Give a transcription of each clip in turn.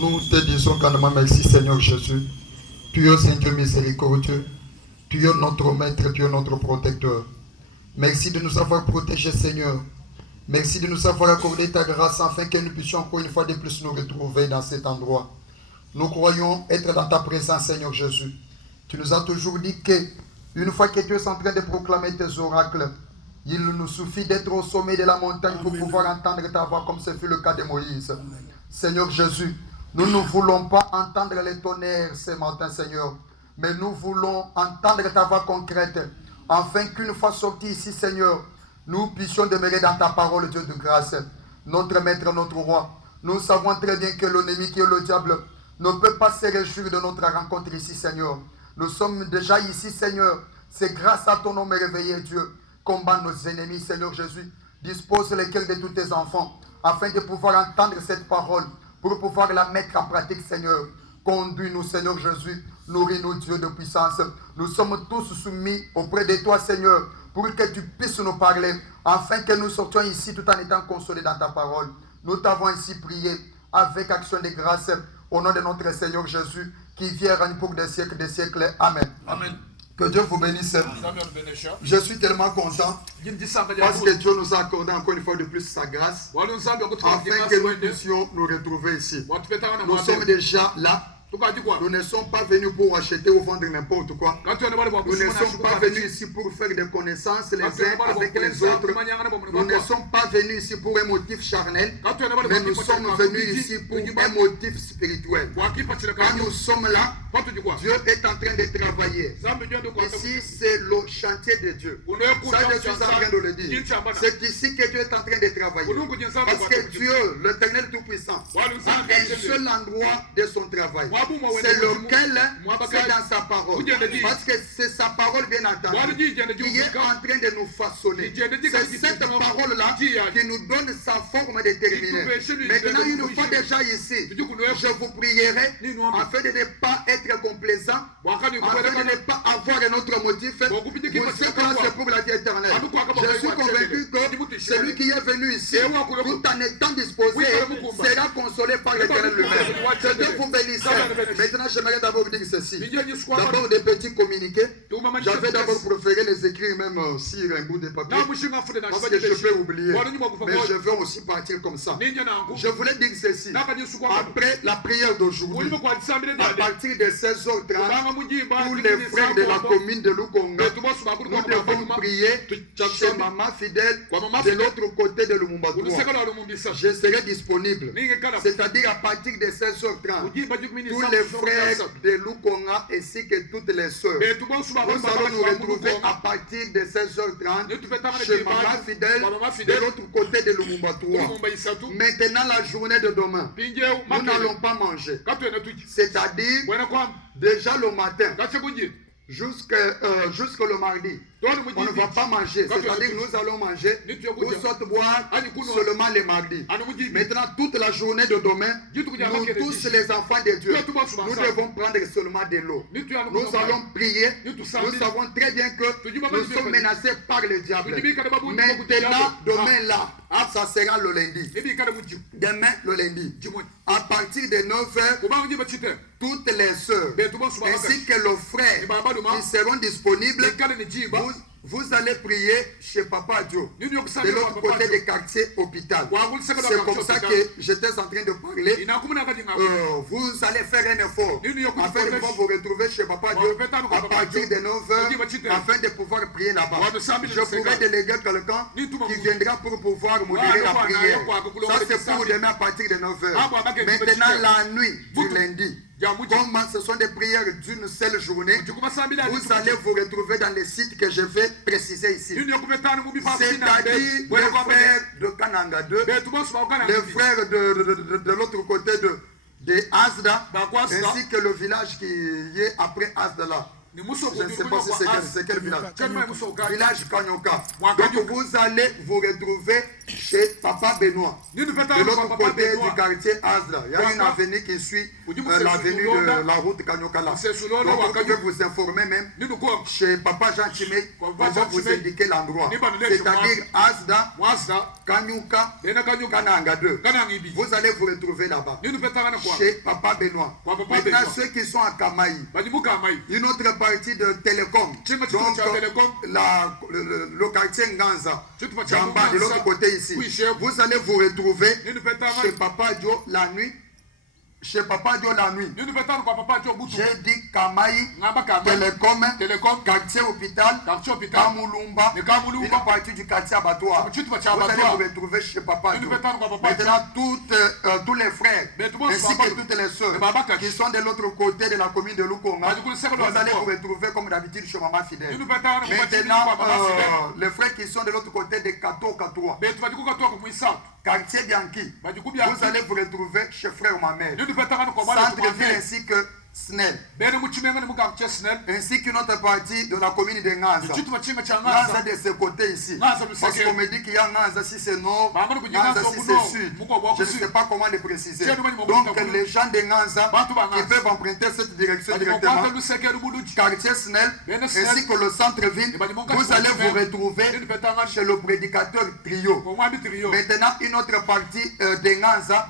Nous te disons grandement merci Seigneur Jésus. Tu es Seigneur miséricordieux. Tu es notre maître, tu es notre protecteur. Merci de nous avoir protégés Seigneur. Merci de nous avoir accordé ta grâce afin que nous puissions encore une fois de plus nous retrouver dans cet endroit. Nous croyons être dans ta présence Seigneur Jésus. Tu nous as toujours dit que une fois que tu es en train de proclamer tes oracles, il nous suffit d'être au sommet de la montagne pour pouvoir entendre ta voix comme ce fut le cas de Moïse. Seigneur Jésus, nous ne voulons pas entendre les tonnerres ce matin, Seigneur, mais nous voulons entendre ta voix concrète, afin qu'une fois sortis ici, Seigneur, nous puissions demeurer dans ta parole, Dieu de grâce. Notre maître, notre roi, nous savons très bien que l'ennemi qui est le diable ne peut pas se réjouir de notre rencontre ici, Seigneur. Nous sommes déjà ici, Seigneur. C'est grâce à ton nom réveillé, Dieu. Combat nos ennemis, Seigneur Jésus. Dispose les cœurs de tous tes enfants, afin de pouvoir entendre cette parole, pour pouvoir la mettre en pratique, Seigneur. Conduis-nous, Seigneur Jésus. Nourris-nous, Dieu de puissance. Nous sommes tous soumis auprès de toi, Seigneur, pour que tu puisses nous parler, afin que nous sortions ici tout en étant consolés dans ta parole. Nous t'avons ainsi prié avec action de grâce, au nom de notre Seigneur Jésus, qui vient règne pour des siècles. Amen. Amen. Que Dieu vous bénisse. Je suis tellement content parce que Dieu nous a accordé encore une fois de plus sa grâce afin que nous puissions nous retrouver ici. Nous sommes déjà là. Nous ne sommes pas venus pour acheter ou vendre n'importe quoi. Nous ne sommes pas venus ici pour faire des connaissances les uns avec les autres. Nous ne sommes pas venus ici pour un motif charnel, mais nous sommes venus ici pour un motif spirituel. Quand nous sommes là, Dieu est en train de travailler. Ici, c'est le chantier de Dieu. Ça, je suis en train de le dire. C'est ici que Dieu est en train de travailler. Parce que Dieu, l'Éternel Tout-Puissant, a un seul endroit de son travail. C'est lequel c'est dans sa parole. Parce que c'est sa parole, bien entendu, qui est en train de nous façonner. C'est cette parole-là qui nous donne sa forme déterminée. Maintenant, une fois déjà ici, je vous prierai afin de ne pas être complaisant, afin de ne pas avoir un autre motif. Vous savez que c'est pour la vie éternelle. Je suis convaincu que celui qui est venu ici, tout en étant disposé, sera consolé par l'Éternel lui-même. Que Dieu vous bénisse. Maintenant, j'aimerais d'abord dire ceci. D'abord, des petits communiqués. J'avais d'abord préféré les écrire même sur un bout de papier. Parce que je peux oublier. Mais je veux aussi partir comme ça. Je voulais dire ceci. Après la prière d'aujourd'hui, à partir de 16h30, tous les frères de la commune de Lukonga, nous devons prier chez Maman Fidèle de l'autre côté de Lumumbadoua. Je serai disponible. C'est-à-dire à partir de 16h30. Tous les frères de Lukonga ainsi que toutes les sœurs. Nous allons nous retrouver à partir de 16h30 chez Maman Fidèle de l'autre côté de Lumumbadoua. Maintenant la journée de demain, nous n'allons pas manger. C'est-à-dire déjà le matin jusque le mardi. On ne va pas manger, c'est-à-dire nous allons manger ou soit boire seulement les mardis. Maintenant, toute la journée de demain, nous tous les enfants de Dieu, nous devons prendre seulement de l'eau. Nous allons prier. Nous savons très bien que nous sommes menacés par le diable. Maintenant, demain là, ça sera le lundi. Demain, le lundi. À partir de 9h, toutes les sœurs ainsi que le frère qui seront disponibles, vous allez prier chez Papa Joe, de l'autre côté du quartier hôpital. C'est comme ça que j'étais en train de parler. Vous allez faire un effort afin de pouvoir vous retrouver chez Papa Joe à partir de 9h afin de pouvoir prier là-bas. Je pourrais déléguer quelqu'un qui viendra pour pouvoir modérer la prière. Ça c'est pour demain à partir de 9h. Maintenant la nuit du lundi, comme ce sont des prières d'une seule journée, vous allez vous retrouver dans les sites que je vais préciser ici. C'est-à-dire les frères de Kananga 2, les frères de l'autre côté de Asda, ainsi que le village qui est après Asda là. Je ne sais pas si c'est quel village. Village Kanyoka. Donc vous allez vous retrouver chez Papa Benoît. De l'autre côté du quartier Asda, il y a une avenue qui suit l'avenue de la route Kanyokala. Donc vous pouvez vous informer même chez Papa Jean Chimé, on va vous indiquer l'endroit. C'est-à-dire Asda, Kanyuka, Kananga 2. Vous allez vous retrouver là-bas. Chez Papa Benoît. Maintenant, ceux qui sont à Kamaï, une autre partie de Télécom. Donc, le quartier Nganza, Jamba, de l'autre côté ici. Vous allez vous retrouver chez Papa Dio la nuit. Chez Papa Dio la nuit. J'ai dit Kamaï, Télécom, quartier hôpital, Kamulumba, une partie du quartier abattoir. Vous allez vous retrouver chez Papa Dio. Maintenant, tous les frères, ainsi que toutes les sœurs qui sont de l'autre côté de la commune de Lukonga, vous allez vous retrouver comme d'habitude chez Maman Fidèle. Maintenant, les frères qui sont de l'autre côté de Kato Katoa, quartier Bianchi, vous allez vous retrouver chez Frère Mamel. Centre-ville ainsi que Snell. Ainsi qu'une autre partie de la commune de Nganza. Nganza de ce côté ici. Parce qu'on me dit qu'il y a Nganza si c'est nord, Nganza si c'est sud. Je ne sais pas comment le préciser. Donc les gens de Nganza qui peuvent emprunter cette direction directement, quartier Snell, ainsi que le centre-ville, vous allez vous retrouver chez le prédicateur Trio. Maintenant, une autre partie de Nganza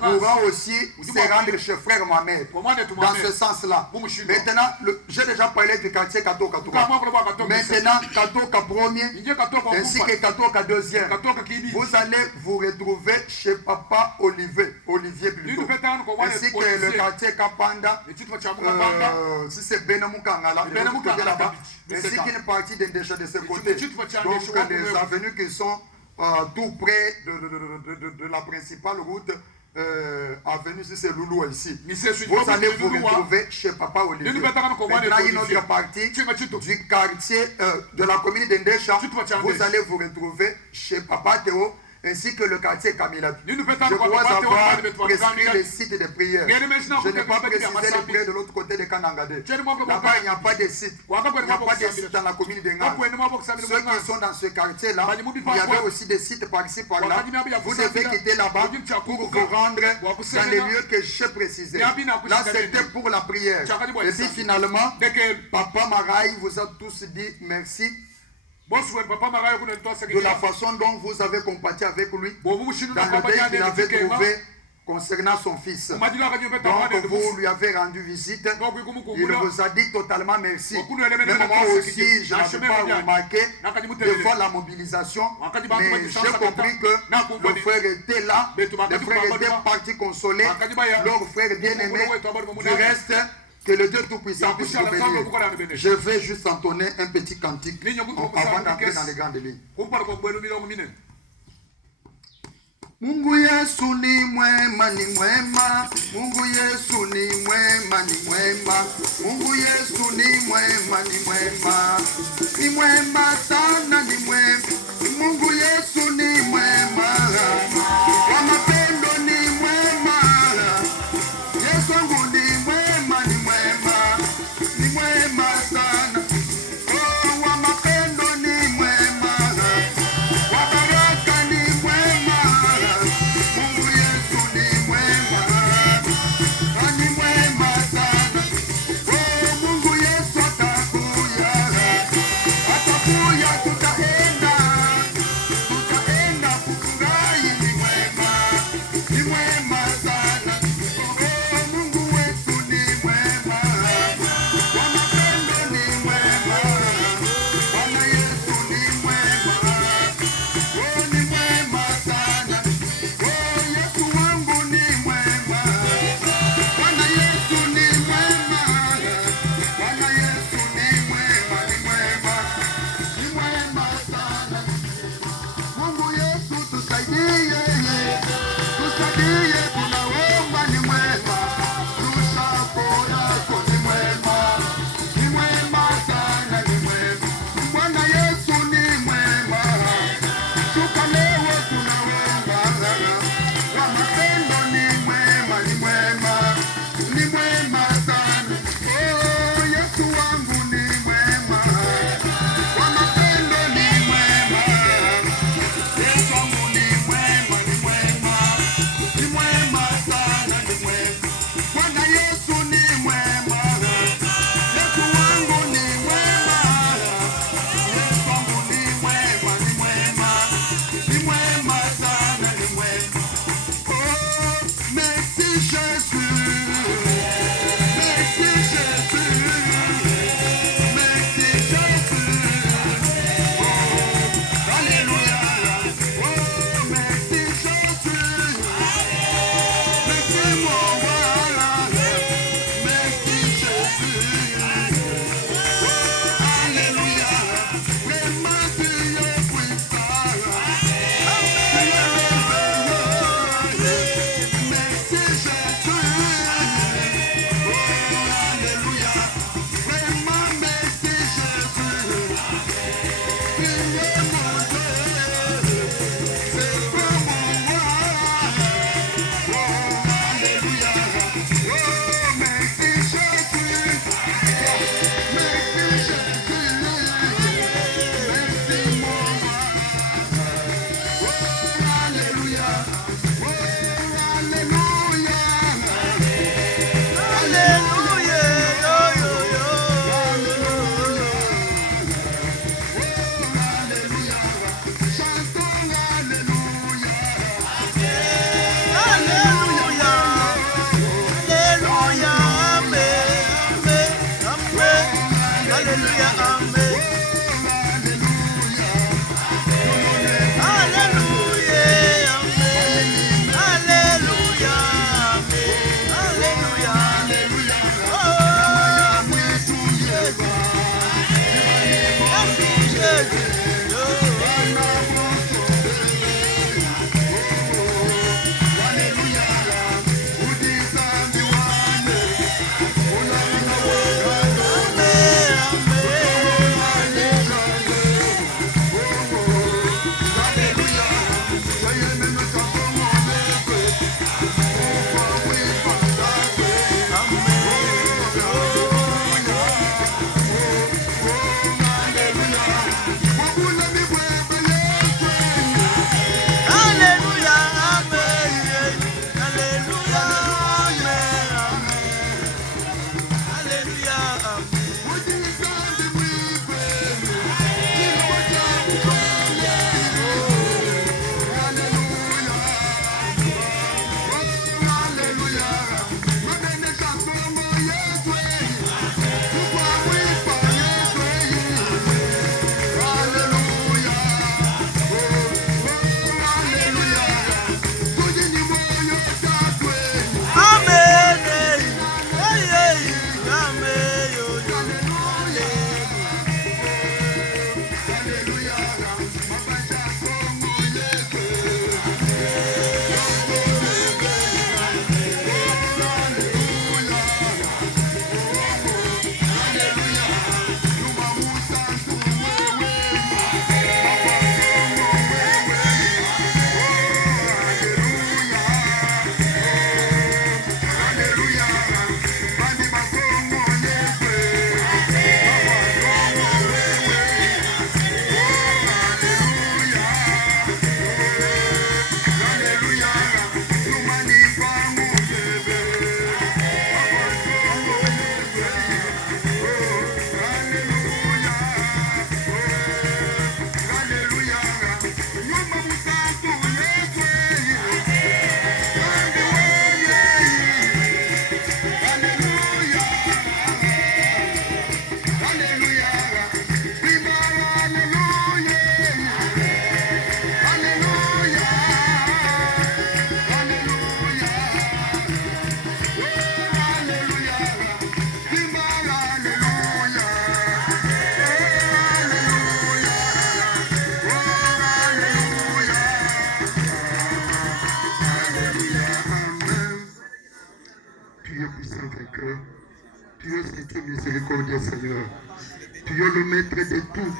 pourra aussi se rendre chez Frère Mohamed. Dans ce sens-là. Maintenant, j'ai déjà parlé du quartier Katoka. Maintenant, Katoka premier, ainsi que Katoka deuxième. Vous allez vous retrouver chez Papa Olivier plutôt. Ainsi que le quartier Kapanda, si c'est Benamukangala, là-bas, ainsi qu'une partie des déchets de ce côté. Donc, des avenues qui sont tout près de la principale route. Avenue, si c'est Loulou ici. Vous allez vous retrouver chez Papa Olivier. Maintenant, une autre partie du quartier de la commune d'Endesha, vous allez vous retrouver chez Papa Théo, ainsi que le quartier Kamila. Je crois avoir prescrit les sites de prière. Je n'ai pas précisé les prières de l'autre côté de Kanangade. Là-bas, il n'y a pas de sites. Il n'y a pas de sites dans la commune de Nganza. Ceux qui sont dans ce quartier-là, il y avait aussi des sites par-ci, par-là. Vous devez quitter là-bas pour vous rendre dans les lieux que j'ai précisés. Là, c'était pour la prière. Et puis finalement, Papa Maraï vous a tous dit merci de la façon dont vous avez compati avec lui dans le deuil qu'il avait trouvé concernant son fils. Donc vous lui avez rendu visite. Il vous a dit totalement merci. Même moi aussi, je n'avais pas remarqué devant la mobilisation, mais j'ai compris que le frère était là, le frère était parti consoler leur frère bien-aimé. Du reste, que le Dieu Tout-Puissant puisse vous bénir. Je vais juste entonner un petit cantique avant d'entrer dans les grandes lignes. Mungu Yesu ni mwema, ni mwema. Mungu Yesu ni mwema, ni mwema. Mungu Yesu ni mwema, ni mwema. Ni mwema sana, ni mwema. Mungu Yesu ni mwema. Kwa mapendo ni mwema. Yesu wangu ni mwema, ni mwema. Ni mwema sana. Oh, wa mapendo ni mwema. Wa baraka ni mwema. Mungu Yesu ni mwema. Ni mwema sana. Oh, Mungu Yesu atakuya. Atakuya, tutaenda. Tutaenda kufurahi, ni mwema. miséricordieux, Seigneur. Tu es le maître de tout.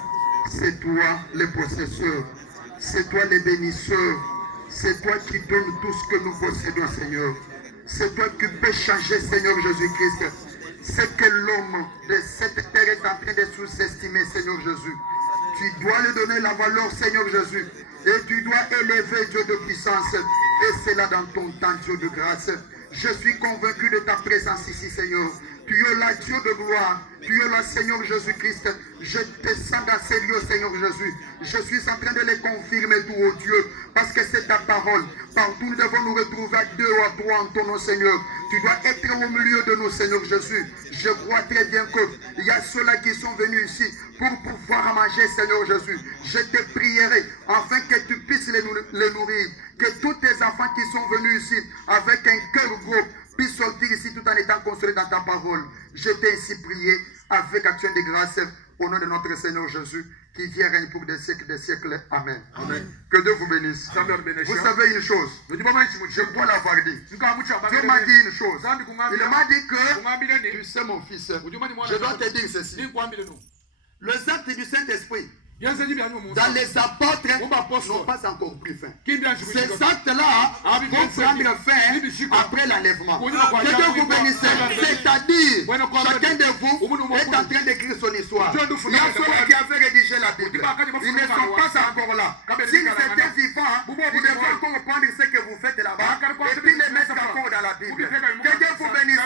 C'est toi le possesseur. C'est toi le bénisseur. C'est toi qui donnes tout ce que nous possédons, Seigneur. C'est toi qui peux changer, Seigneur Jésus-Christ. C'est que l'homme de cette terre est en train de sous-estimer, Seigneur Jésus. Tu dois lui donner la valeur, Seigneur Jésus. Et tu dois élever Dieu de puissance. Et c'est là dans ton temps, Dieu de grâce. Je suis convaincu de ta présence ici, Seigneur. Tu es là, Dieu de gloire. Tu es là, Seigneur Jésus-Christ. Je descends dans ces lieux, Seigneur Jésus. Je suis en train de les confirmer, tout au Dieu. Parce que c'est ta parole. Partout nous devons nous retrouver à deux ou à trois en ton nom, Seigneur. Tu dois être au milieu de nous, Seigneur Jésus. Je crois très bien qu'il y a ceux-là qui sont venus ici pour pouvoir manger, Seigneur Jésus. Je te prierai afin que tu puisses les nourrir. Que tous tes enfants qui sont venus ici avec un cœur gros puissent sortir ici tout en étant consolés dans ta parole. Je t'ai ainsi prié avec action de grâce au nom de notre Seigneur Jésus qui vient règne pour des siècles. Amen. Amen. Que Dieu vous bénisse. Vous savez une chose, je dois l'avoir dit. Dieu m'a dit une chose. Il m'a dit que tu sais mon fils, je dois te dire ceci. Les actes du Saint-Esprit dans les apôtres n'ont pas encore pris fin. Ces actes-là vont prendre fin après l'enlèvement. Que Dieu vous bénisse. C'est-à-dire, chacun de vous est en train d'écrire son histoire. Il y a ceux qui avaient rédigé la Bible. Ils ne sont pas encore là. S'ils étaient vivants, vous devez encore prendre ce que vous faites là-bas et puis les mettre encore dans la Bible. Que Dieu vous bénisse.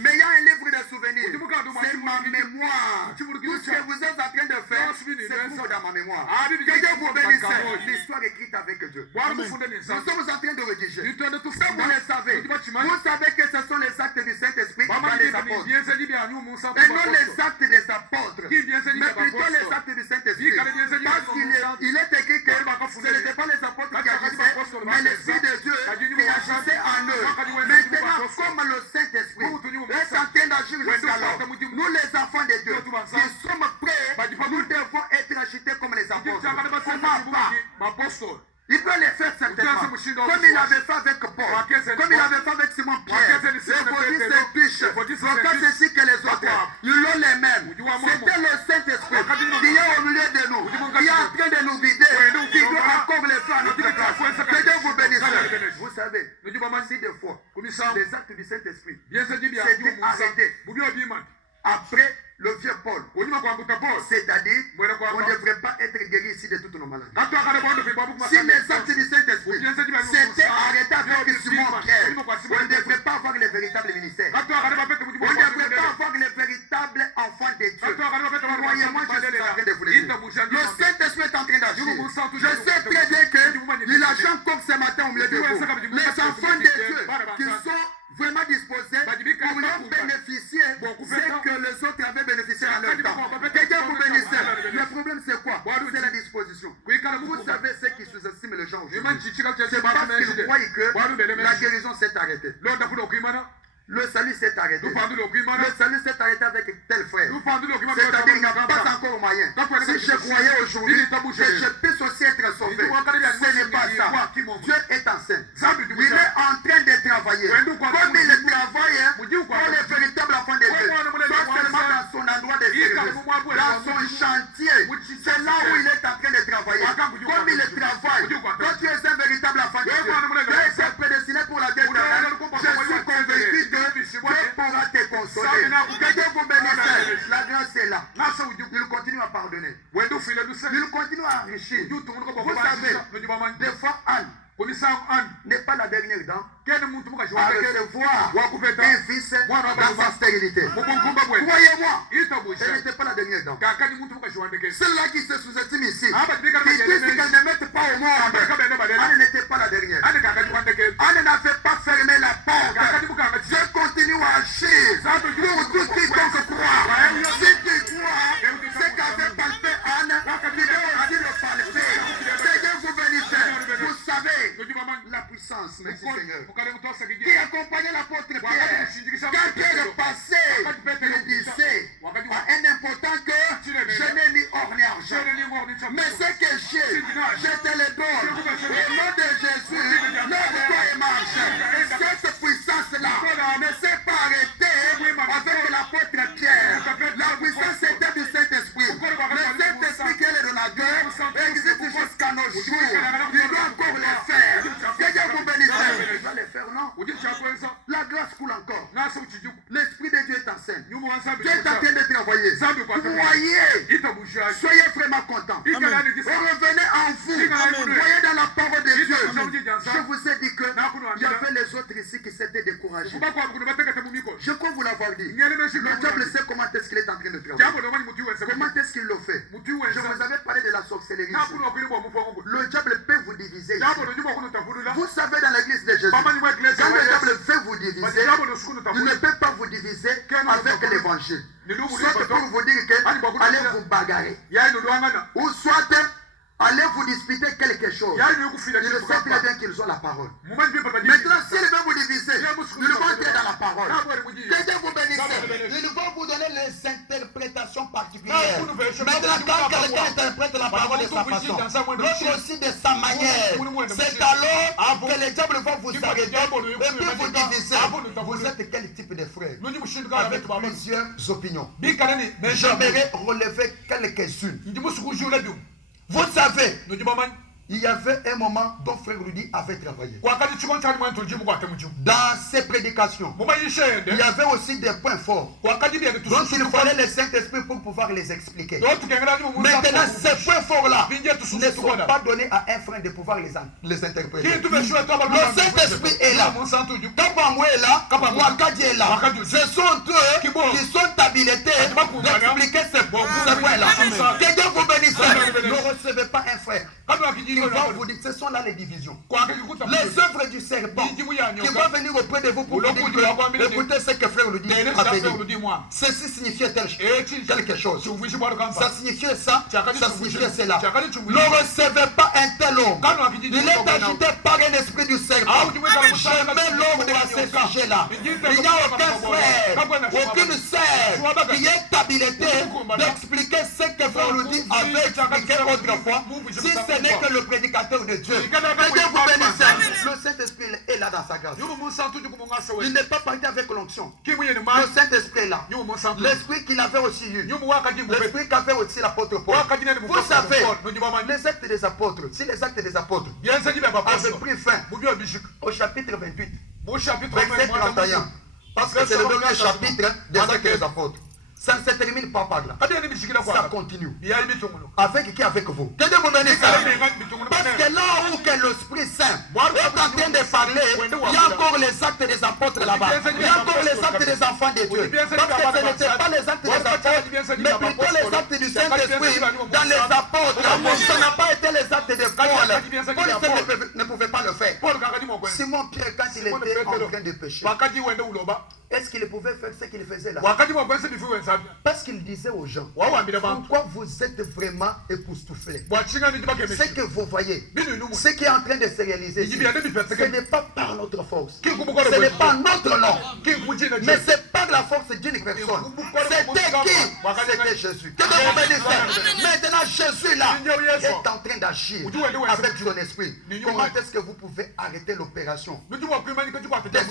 Mais il y a un livre de souvenirs. C'est ma mémoire. Tout ce que vous êtes en train de faire, c'est pour dans ma mémoire. Que Dieu vous bénisse. L'histoire écrite avec Dieu. Nous sommes en train de rédiger. Ça, vous le savez. Vous savez que ce sont les actes du Saint-Esprit dans les apôtres. Et non les actes des apôtres. Mais plutôt les actes du Saint-Esprit. Parce qu'il est écrit que ce n'était pas les apôtres qui agissaient, mais l'Esprit de Dieu qui agissait en eux. Maintenant, comme le Saint-Esprit est en train d'agir jusqu'alors, nous les enfants de Dieu, qui sommes prêts, nous devons être agités comme les apôtres. Comment pas? Il doit les faire certainement. Comme il avait fait avec Paul, comme il avait fait avec Simon Pierre, les bodies s'impichent, Phocas ainsi que les autres. Ils l'ont les mêmes. C'était le Saint-Esprit qui est au milieu de nous, qui est en train de nous vider, qui doit encore les faire à notre place. Que Dieu vous bénisse. Vous savez, si des fois, les actes du Saint-Esprit s'étaient arrêtés après le vieux Paul, c'est-à-dire on ne devrait pas être guéri ici de toutes nos maladies. Si les actes du Saint-Esprit s'étaient arrêtés avec Simon Pierre, on ne devrait pas avoir le véritable ministère. On ne devrait pas avoir le véritable enfant de Dieu. Croyez-moi, je suis en train de vous le dire. Le Saint-Esprit est en train d'agir. Je sais très bien qu'il agit encore ce matin au milieu de vous. Les enfants de Dieu qui sont vraiment disposés pour bénéficier ce que les autres avaient bénéficié dans leur temps. Quelqu'un vous bénisse. Le problème c'est quoi? C'est la disposition. Vous savez ce qui sous-estime les gens aujourd'hui. C'est parce qu'ils croient que la guérison s'est arrêtée. Le salut s'est arrêté. Le salut s'est arrêté avec tel frère. C'est-à-dire qu'il n'y a pas encore moyen. Si je croyais aujourd'hui que je puisse aussi être sauvé, ce n'est pas ça. Dieu est enceint. Il est en train de travailler. Comme il travaille pour les véritables enfants de Dieu. Pas seulement dans son endroit de service, dans son chantier. C'est là où il est en train de travailler. Comme il travaille, quand tu es un véritable enfant de Dieu, tu es prédestiné pour la guerre. Je suis convaincu que Dieu pourra te consoler. Que Dieu vous bénisse. La grâce est là. Il continue à pardonner. Il continue à enrichir. Vous savez, des fois, Anne n'est pas la dernière dent à recevoir un fils dans sa stérilité. Croyez-moi, elle n'était pas la dernière dent. Celle-là qui se sous-estime ici, qui disent qu'elle ne mette pas au monde, Anne n'était pas la dernière. Anne n'avait pas fermé la porte. Dieu continue à agir pour tout quiconque croit. Si tu crois, ce qu'avait palpé Anne, tu dois aussi le palper. Que Dieu vous bénisse. Vous savez, la puissance, merci Seigneur, qui accompagnait l'apôtre Pierre. Quand Pierre est passé, il disait à un important que je n'ai ni or ni argent, mais ce que j'ai, je te le donne. Au nom de Jésus, lève-toi et marche. Cette puissance-là ne s'est pas arrêtée avec l'apôtre Pierre. La grâce coule encore. L'Esprit de Dieu est en scène. Dieu est en train de travailler. Voyez. Soyez vraiment contents. Revenez en vous. Voyez dans la parole de Dieu. Je vous ai dit que il y avait les autres ici qui s'étaient découragés. Je crois vous l'avoir dit. Le diable sait comment est-ce qu'il est en train de travailler. Comment est-ce qu'il le fait? Je vous avais parlé de la sorcellerie. Le diable peut vous diviser ici. Vous savez dans l'église de Jésus, quand le diable veut vous diviser, il ne peut pas vous diviser avec l'évangile. Soit pour vous dire que allez vous bagarrer, ou soit allez vous disputer quelque chose. Ils le savent très bien qu'ils ont la parole. Maintenant, s'ils veulent vous diviser, ils vont entrer dans la parole. Que Dieu vous bénisse. Ils vont vous donner les interprétations particulières. Maintenant, quand quelqu'un interprète la parole de sa façon, l'autre aussi de sa manière, c'est alors que les diables vont vous arrêter et puis vous diviser. Vous êtes quel type de frère? Avec plusieurs opinions. J'aimerais relever quelques-unes. Vous savez, il y avait un moment dont Frère Rudy avait travaillé. Dans ses prédications, il y avait aussi des points forts. Donc il fallait le Saint-Esprit pour pouvoir les expliquer. Maintenant, ces points forts-là ne sont pas donnés à un frère de pouvoir les interpréter. Le Saint-Esprit est là. Kapamwe est là. Wakadi est là. Ce sont eux qui sont habilités d'expliquer ces points-là. Que Dieu vous bénisse. Ne recevez pas un frère. Il va vous dire, ce sont là les divisions. Les œuvres du serpent qui vont venir auprès de vous pour vous dire, écoutez ce que frère le dit. Ceci signifiait quelque chose. Ça signifiait ça, ça signifiait cela. Ne recevez pas un tel homme. Il est agité par un esprit du serpent. Jamais l'homme à ce sujet-là. Il n'y a aucun frère, aucune sœur qui est habilité d'expliquer ce que frère le dit avait expliqué autrefois. Si ce n'est que le prédicateur de Dieu. Que Dieu vous bénisse. Le Saint-Esprit est là dans sa grâce. Il n'est pas parti avec l'onction. Le Saint-Esprit est là. L'esprit qu'il avait aussi eu. L'esprit qu'avait aussi l'apôtre Paul. Vous savez, les actes des apôtres, si les actes des apôtres avaient pris fin au chapitre 28, verset 31, parce que c'est le dernier chapitre des actes des apôtres. Ça ne se termine pas par là. Ça continue. Avec qui? Avec vous. Que Dieu vous bénisse. Parce que là où que l'Esprit Saint est en train de parler, il y a encore les actes des apôtres là-bas. Il y a encore les actes des enfants de Dieu. Parce que ce n'était pas les actes des apôtres, mais plutôt les actes du Saint-Esprit dans les apôtres. Ça n'a pas été les actes de Paul. Paul ne pouvait pas le faire. Simon Pierre, quand il était en train de pécher, est-ce qu'il pouvait faire ce qu'il faisait là? Parce qu'il disait aux gens, pourquoi vous êtes vraiment époustouflés? Ce que vous voyez, ce qui est en train de se réaliser ici, ce n'est pas par notre force, ce n'est pas notre nom, mais c'est par la force d'une personne. C'était qui? C'était Jésus. Que Dieu vous bénisse. Maintenant Jésus là est en train d'agir avec son esprit. Comment est-ce que vous pouvez arrêter l'opération des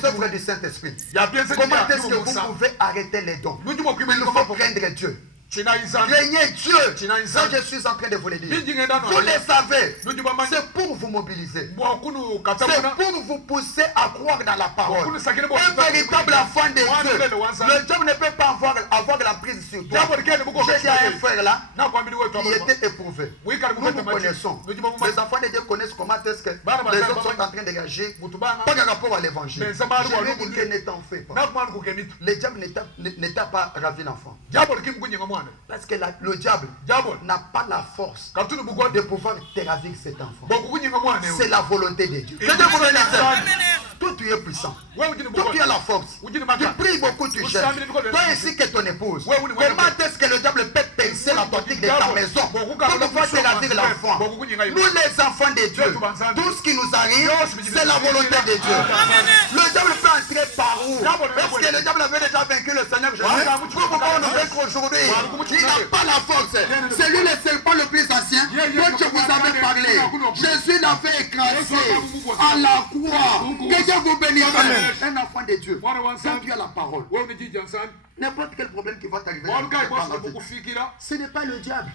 œuvres du Saint-Esprit? Comment est-ce que vous pouvez arrêter les dons? Il faut prendre Dieu. Craignez Dieu. Ça, je suis en train de vous le dire. Vous le savez. C'est pour vous mobiliser. C'est pour vous pousser à croire dans la parole. Un véritable enfant de Dieu. Le diable ne peut pas avoir la prise sur toi. J'ai dit à un frère là, qui était éprouvé. Nous connaissons. Les enfants de Dieu connaissent comment est-ce que les autres sont en train de réagir par rapport à l'évangile. Je lui ai dit que ne t'en fais pas. Le diable ne t'a pas ravi l'enfant. Parce que le diable n'a pas la force de pouvoir te ravir cet enfant. C'est la volonté de Dieu. Toi, tu es puissant. Toi, tu as la force. Tu pries beaucoup, tu gères. Toi ainsi que ton épouse. Comment est-ce que le diable peut percer la portique de ta maison pour pouvoir te ravir l'enfant? Nous, les enfants de Dieu, tout ce qui nous arrive, c'est la volonté de Dieu. Le diable peut entrer par où? Parce que le diable avait déjà vaincu le Seigneur Jésus. Pour pouvoir nous vaincre aujourd'hui, il n'a pas la force. C'est lui le serpent le plus ancien dont je vous avais parlé. Jésus l'avait écrasé à la croix. Que Dieu vous bénisse. Un enfant de Dieu, quand tu as la parole, N'importe quel problème qui va t'arriver, ce n'est pas le diable.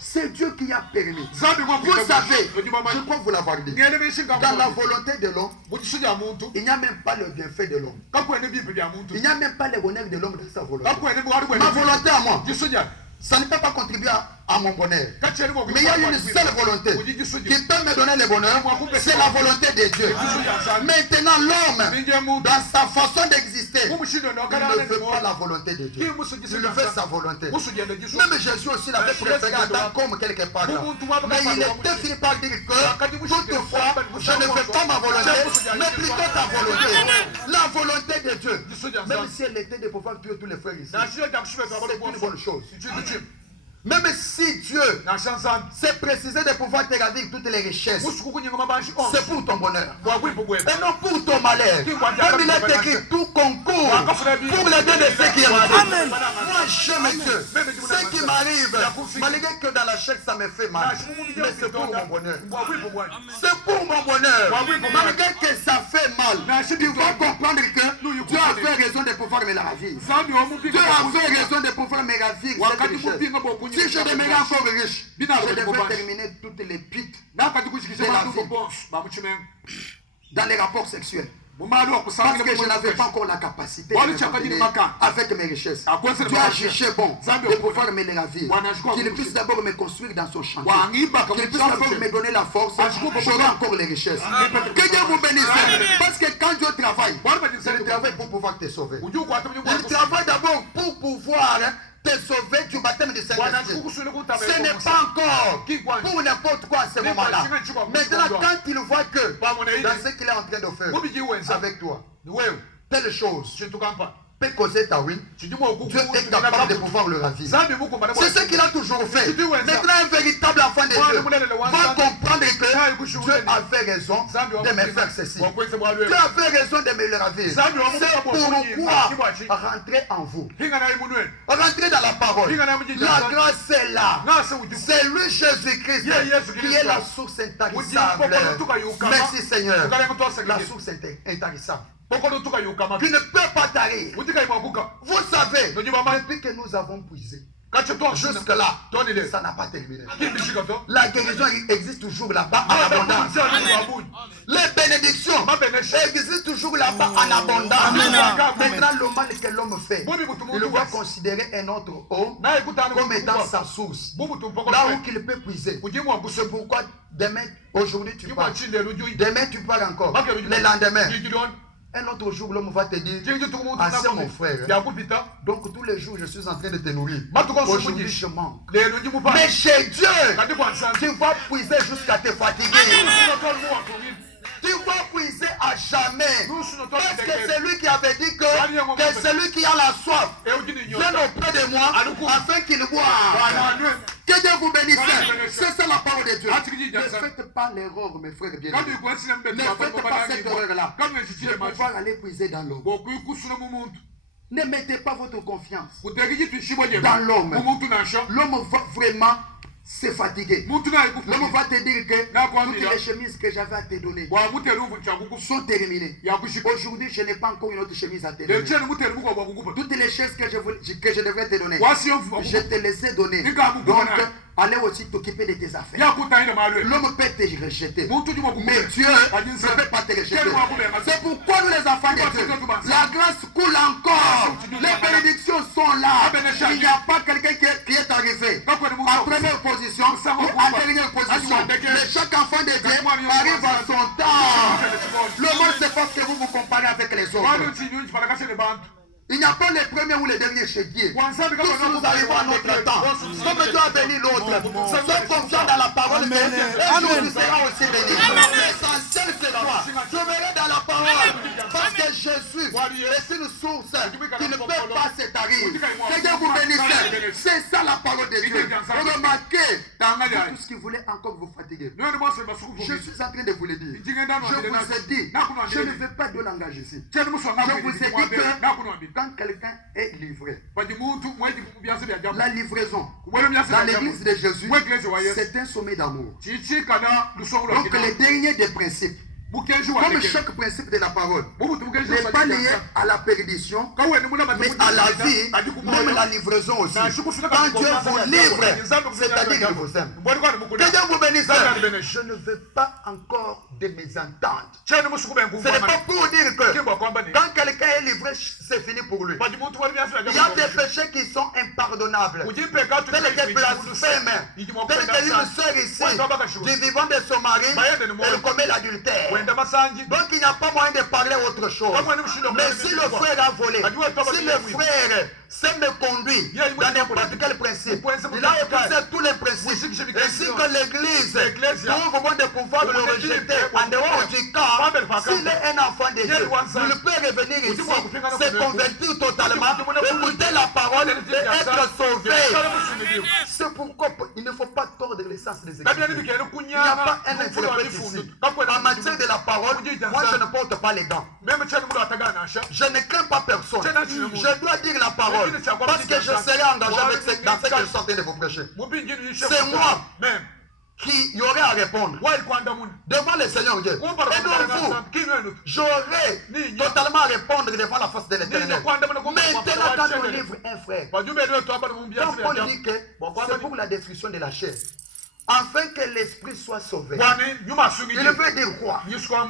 C'est Dieu qui a permis. Vous savez, je crois vous l'avoir dit. Dans la volonté de l'homme, il n'y a même pas le bienfait de l'homme. Il n'y a même pas le bonheur de l'homme dans sa volonté. Ma volonté à moi, ça ne peut pas contribuer à mon bonheur. Mais il y a une seule volonté qui peut me donner le bonheur, c'est la volonté de Dieu. Maintenant, l'homme, dans sa façon d'exister, il ne veut pas la volonté de Dieu. Il veut sa volonté. Même Jésus aussi l'avait préféré Adam comme quelque part là. Mais il était fini par dire que toutefois, je ne veux pas ma volonté, mais plutôt ta volonté. La volonté de Dieu. Même si elle était de pouvoir tuer tous les frères ici, c'est une bonne chose. Même si Dieu s'est précisé de pouvoir te ravir toutes les richesses, c'est pour ton bonheur et non pour ton malheur. Comme il est écrit, tout concourt pour le bien de ceux qui aiment. Moi j'aime Dieu. Ce qui m'arrive, malgré que dans la chair ça me fait mal, mais c'est pour mon bonheur. C'est pour mon bonheur. Malgré que ça fait mal, tu vas comprendre que Dieu a fait raison de pouvoir me la ravir. Dieu a fait raison de pouvoir me ravir cette richesse. Si je demeurais encore riche, je devrais terminer toutes les piques de la vie dans les rapports sexuels. Parce que je n'avais pas encore la capacité de avec mes richesses. Dieu a cherché bon de pouvoir me les ravir. Qu'il puisse d'abord me construire dans son chantier. Qu'il puisse d'abord me donner la force. J'aurai encore les richesses. Que Dieu vous bénisse. Parce que quand Dieu travaille, il travaille pour pouvoir te sauver. Il travaille d'abord pour pouvoir te sauver du baptême de Saint-Esprit. Ce n'est pas encore pour n'importe quoi à ce moment-là. Maintenant, quand il voit que dans ce qu'il est en train de faire avec toi, telle chose peut causer ta ruine, Dieu est capable de pouvoir le ravir. C'est ce qu'il a toujours fait. Maintenant, un véritable enfant de Dieu va comprendre que Dieu a fait raison de me faire ceci. Dieu a fait raison de me le ravir. C'est pourquoi rentrer en vous. Rentrer dans la parole. La grâce est là. C'est lui Jésus-Christ qui est la source intarissable. Merci Seigneur. La source intarissable. Qui ne peut pas tarir. Vous savez, depuis que nous avons puisé, jusque-là, ça n'a pas terminé. La guérison existe toujours là-bas en abondance. Les bénédictions existent toujours là-bas en abondance. Maintenant, le mal que l'homme fait, il va considérer un autre homme comme étant sa source. Là où il peut puiser. C'est pourquoi demain, aujourd'hui tu pars. Demain tu pars encore. Le lendemain. Un autre jour, l'homme va te dire, ah c'est mon frère. Donc tous les jours, je suis en train de te nourrir. Aujourd'hui, je manque. Mais chez Dieu, tu vas puiser jusqu'à te fatiguer. Tu vas puiser à jamais. Parce que c'est lui qui avait dit que celui qui a la soif vienne auprès de moi afin qu'il boive. Que Dieu vous bénisse. C'est ça la parole de Dieu. Ne faites pas l'erreur, mes frères bien. Ne faites pas cette erreur-là. De pouvoir aller puiser dans l'eau. Ne mettez pas votre confiance dans l'homme. L'homme va vraiment se fatiguer. L'homme va te dire que toutes les chemises que j'avais à te donner sont terminées. Aujourd'hui, je n'ai pas encore une autre chemise à te donner. Toutes les choses que je devrais te donner, je te les ai données. Donc, allez aussi t'occuper de tes affaires. L'homme peut te rejeter, mais Dieu ne peut pas te rejeter. C'est pourquoi nous les enfants de Dieu, la grâce coule encore. Les bénédictions sont là. Il n'y a pas quelqu'un qui est arrivé en première position ou en dernière position. Mais chaque enfant de Dieu arrive à son temps. Le monde c'est parce que vous vous comparez avec les autres. Il n'y a pas les premiers ou les derniers chez Dieu. Tous nous arrivons à notre temps. Comme Dieu a béni l'autre. Sois confiant dans la parole de Dieu. Un jour tu seras aussi béni. L'essentiel c'est toi. Je verrai dans la parole. Parce que Jésus est une source qui ne peut pas se tarir. Que Dieu vous bénisse. C'est ça la parole de Dieu. Remarquez tout ce qui voulait encore vous fatiguer. Je suis en train de vous le dire. Je vous ai dit, je ne veux pas de langage ici. Je vous ai dit que quand quelqu'un est livré, la livraison dans l'église de Jésus, c'est un sommet d'amour. Donc le dernier des principes, Comme chaque principe de la parole n'est pas lié à la perdition, mais à la vie, même la livraison aussi. Quand Dieu vous livre, c'est-à-dire qu'il vous aime. Que Dieu vous bénisse. Je ne veux pas encore de mésentente. Ce n'est pas pour dire que quand quelqu'un est livré, c'est fini pour lui. Il y a des péchés qui sont impardonnables. Tel que blasphème, tel que une sœur ici, du vivant de son mari, elle commet l'adultère. Donc il n'y a pas moyen de parler autre chose. Mais si le frère a volé, si le frère sait me conduire dans n'importe quel principe, il a épousé tous les principes, ainsi que l'Église trouve bon de pouvoir le rejeter en dehors du camp. S'il est un enfant de Dieu, il peut revenir ici, se convertir totalement, écouter la parole et être sauvé. C'est pourquoi il ne faut pas tordre l'essence des Écritures. Il n'y a pas un interprète ici. En matière de la parole, moi je ne porte pas les gants. Je ne crains pas personne. Je dois dire la parole. Parce que je serai engagé dans ce que je suis en train de vous prêcher. C'est moi qui y aurait à répondre devant le Seigneur Dieu. Et donc vous, j'aurai totalement à répondre devant la face de l'Éternel. Maintenant quand on livre un frère, donc on dit que c'est pour la destruction de la chair, afin que l'esprit soit sauvé. Il veut dire quoi?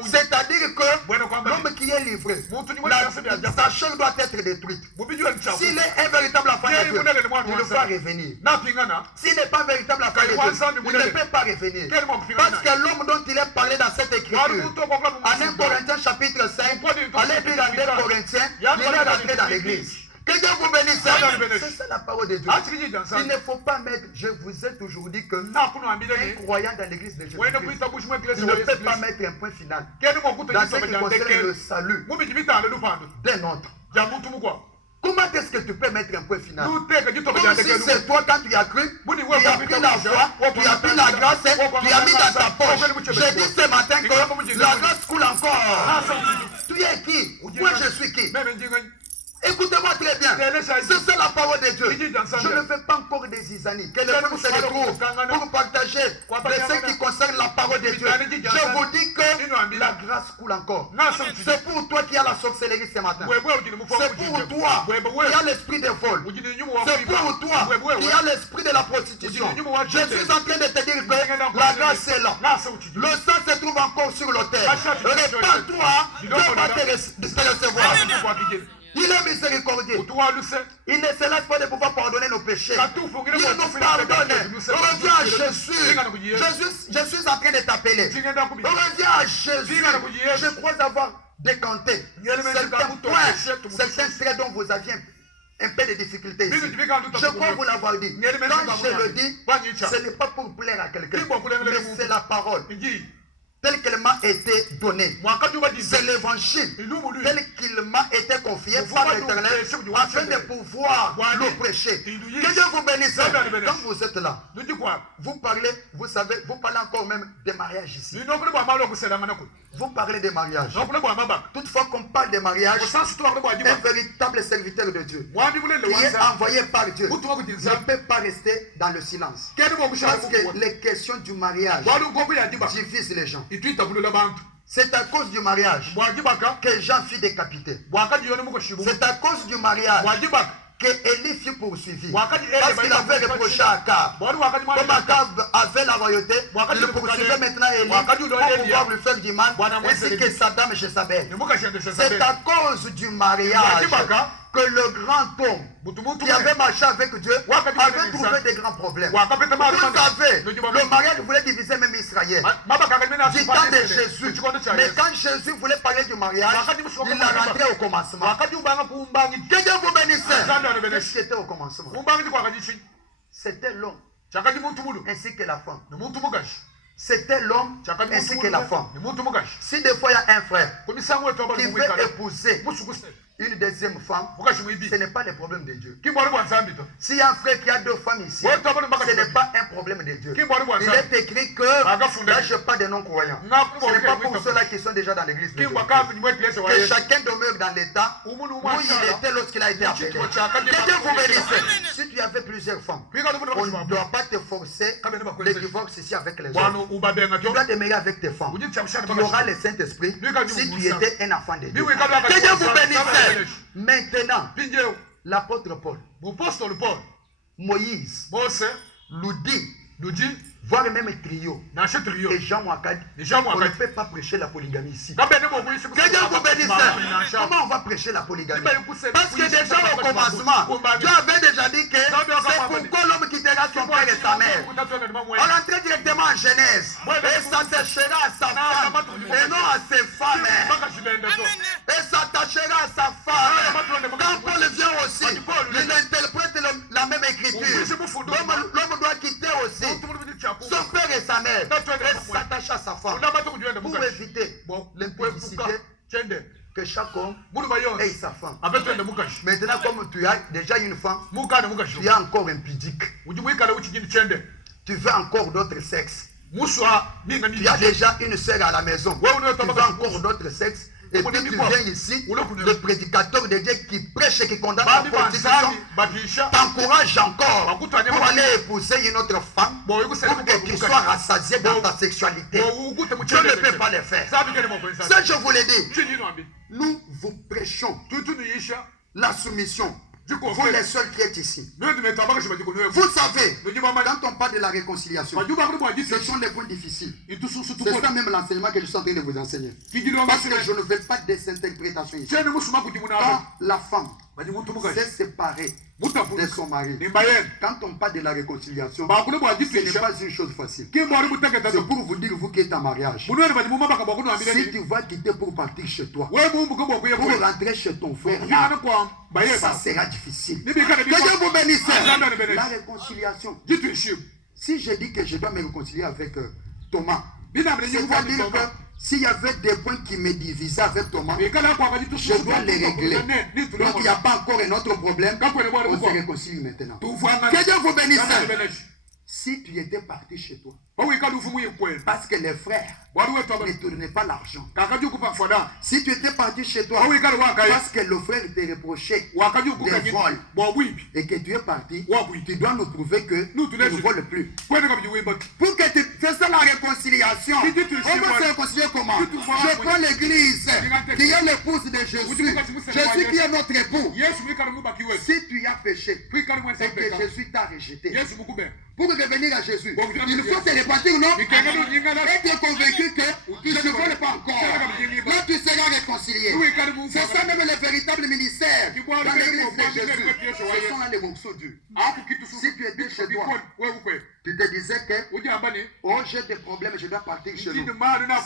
C'est-à-dire que l'homme qui est livré, sa chair doit être détruite. S'il est un véritable enfant de Dieu, il va revenir. S'il n'est pas un véritable enfant de Dieu, il ne peut pas revenir. Parce que l'homme dont il est parlé dans cette écriture, en 1 Corinthiens chapitre 5, allez lire dans 2 Corinthiens, il est rentré dans l'église. Que Dieu vous bénisse. C'est ça la parole de Dieu. Il ne faut pas mettre, je vous ai toujours dit que un croyant dans l'église de Jésus, il ne peut pas mettre un point final dans ce qui concerne le salut d'un autre. Comment est-ce que tu peux mettre un point final? Comme si c'est toi quand tu as cru, tu as pris la foi, tu as pris la grâce, tu as mis dans ta poche. J'ai dit ce matin que la grâce coule encore. Tu es qui? Moi je suis qui? Écoutez-moi très bien. C'est ça la parole de Dieu. Je ne fais pas encore des isanies. Que le peuple se retrouve pour partager de ce qui concerne la parole de Dieu. Je vous dis que la grâce coule encore. C'est pour toi qui as la sorcellerie ce matin. C'est pour toi qui as l'esprit de vol. C'est pour toi qui as l'esprit de la prostitution. Je suis en train de te dire que la grâce est là. Le sang se trouve encore sur l'autel. Répands-toi, Dieu va te recevoir. Il est miséricordieux. Il ne se laisse pas de pouvoir pardonner nos péchés. Il nous pardonne. Reviens à Jésus. Je suis en train de t'appeler. Reviens à Jésus. Je crois avoir décanté certains points, certains traits dont vous aviez un peu de difficultés ici. Je crois vous l'avoir dit. Quand je le dis, ce n'est pas pour plaire à quelqu'un, mais c'est la parole tel qu'elle m'a été donnée. C'est l'évangile tel qu'il m'a été confié par l'Éternel afin de pouvoir le prêcher. Que Dieu vous bénisse. Quand vous êtes là, vous parlez, vous savez, vous parlez encore même des mariages ici. Vous parlez des mariages. Toutefois qu'on parle des mariages, un véritable serviteur de Dieu qui est envoyé par Dieu ne peut pas rester dans le silence. Parce que les questions du mariage divisent les gens. C'est à cause du mariage que Jean fut décapité. C'est à cause du mariage que Élie fut poursuivi. Parce qu'il avait reproché à Akab. Comme Akab avait la royauté, il poursuivait maintenant Élie pour pouvoir lui faire du mal, ainsi que sa dame Jézabel. C'est à cause du mariage que le grand homme qui avait marché avec Dieu avait trouvé des grands problèmes. Vous savez, le mariage voulait diviser même Israël. Du temps de Jésus. Mais quand Jésus voulait parler du mariage, il a rentré au commencement. Que Dieu vous bénisse. Qu'est-ce qui était au commencement? C'était l'homme ainsi que la femme. C'était l'homme ainsi que la femme. Si des fois il y a un frère qui veut épouser une deuxième femme, ce n'est pas le problème de Dieu. S'il y a un frère qui a deux femmes ici, ce n'est pas un problème de Dieu. Il est écrit que, là je parle des non-croyants, ce n'est pas pour ceux-là qui sont déjà dans l'église de Dieu. Que chacun demeure dans l'état où il était lorsqu'il a été appelé. Que Dieu vous bénisse. Si tu avais plusieurs plusieurs femmes. On ne doit pas te forcer le divorce ici avec les hommes. Tu dois demeurer avec tes femmes. Tu auras le Saint-Esprit si tu étais un enfant de Dieu. Que Dieu vous bénisse. Maintenant, l'apôtre Paul, Moïse, Ludi, voire même trio, et Jean Mouakad, on ne peut pas prêcher la polygamie ici. Que Dieu vous bénisse. Comment on va prêcher la polygamie? Parce que déjà au commencement, Dieu avait déjà dit que c'est pourquoi l'homme quittera son père et sa mère. On entrait directement en Genèse et s'attachera à sa femme et non à ses femmes. Et s'attachera à sa femme. Quand Paul vient aussi, il interprète la même écriture. L'homme doit quitter aussi son père et sa mère et s'attacher à sa femme pour éviter l'impudicité que chaque homme ait sa femme. Maintenant, comme tu as déjà une femme, tu es encore impudique. Tu veux encore d'autres sexes. Tu as déjà une sœur à la maison. Tu veux encore d'autres sexes. Et puis tu viens ici, le prédicateur de Dieu qui prêche et qui condamne la prostitution, t'encourage encore pour aller épouser une autre femme, pour que tu sois rassasié dans ta sexualité. Je ne peux pas le faire. Ça, je vous l'ai dit. Nous vous prêchons la soumission. Vous les seuls qui êtes ici. Vous savez, quand on parle de la réconciliation, ce sont des points difficiles. C'est ça même l'enseignement que je suis en train de vous enseigner. Parce que je ne veux pas des interprétations ici. Quand la femme s'est séparée de son mari, quand on parle de la réconciliation, ce n'est pas une chose facile. C'est pour vous dire, vous qui êtes en mariage, si tu vas quitter pour partir chez toi, pour rentrer chez ton frère, ça sera difficile. Que Dieu vous bénisse. La réconciliation. Si je dis que je dois me réconcilier avec Thomas, c'est-à-dire que s'il y avait des points qui me divisaient avec Thomas, je dois les régler. Donc il n'y a pas encore un autre problème. On se réconcilie maintenant. Que Dieu vous bénisse. Si tu étais parti chez toi, parce que les frères ne te donnaient pas l'argent. Si tu étais parti chez toi, parce que le frère te reprochait des vols, et que tu es parti, tu dois nous prouver que tu ne voles plus. Pour que tu fasses la réconciliation, on va se réconcilier comment? Je prends l'église qui est l'épouse de Jésus. Jésus qui est notre époux. Si tu as péché, c'est que Jésus t'a rejeté. Pour revenir à Jésus, il faut te repentir, non? Être convaincu que tu ne voles pas encore. Là, tu seras réconcilié. C'est ça même le véritable ministère dans l'église de Jésus. Ce sont là les morceaux durs. Si tu étais chez toi, tu te disais que oh, j'ai des problèmes, je dois partir chez nous.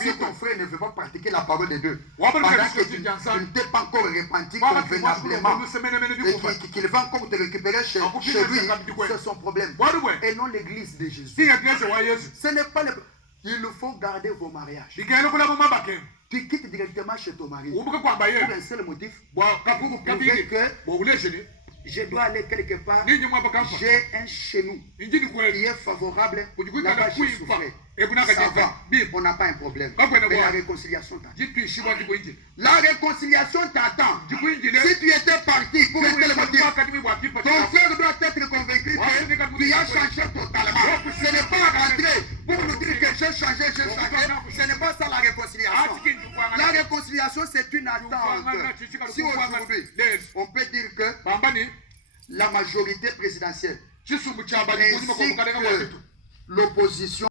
Si ton frère ne veut pas pratiquer la parole de Dieu, pendant que tu ne t'es pas encore repenti convenablement et qu'il va encore te récupérer chez lui, c'est son problème. Et non l'église de Jésus. Ce n'est pas le... Il faut garder vos mariages. Tu quittes directement chez ton mari pour un seul motif, pour prouver que je dois aller quelque part, j'ai un chez nous qui est favorable, là-bas j'ai souffert. Ça va, on n'a pas un problème. Mais la réconciliation t'attend. La réconciliation t'attend. Si tu étais parti pour un tel motif, ton frère doit être convaincu que tu as changé totalement. Ce n'est pas rentrer pour nous dire que j'ai changé. Ce n'est pas ça la réconciliation. La réconciliation, c'est une attente. Si aujourd'hui, on peut dire que la majorité présidentielle ainsi que l'opposition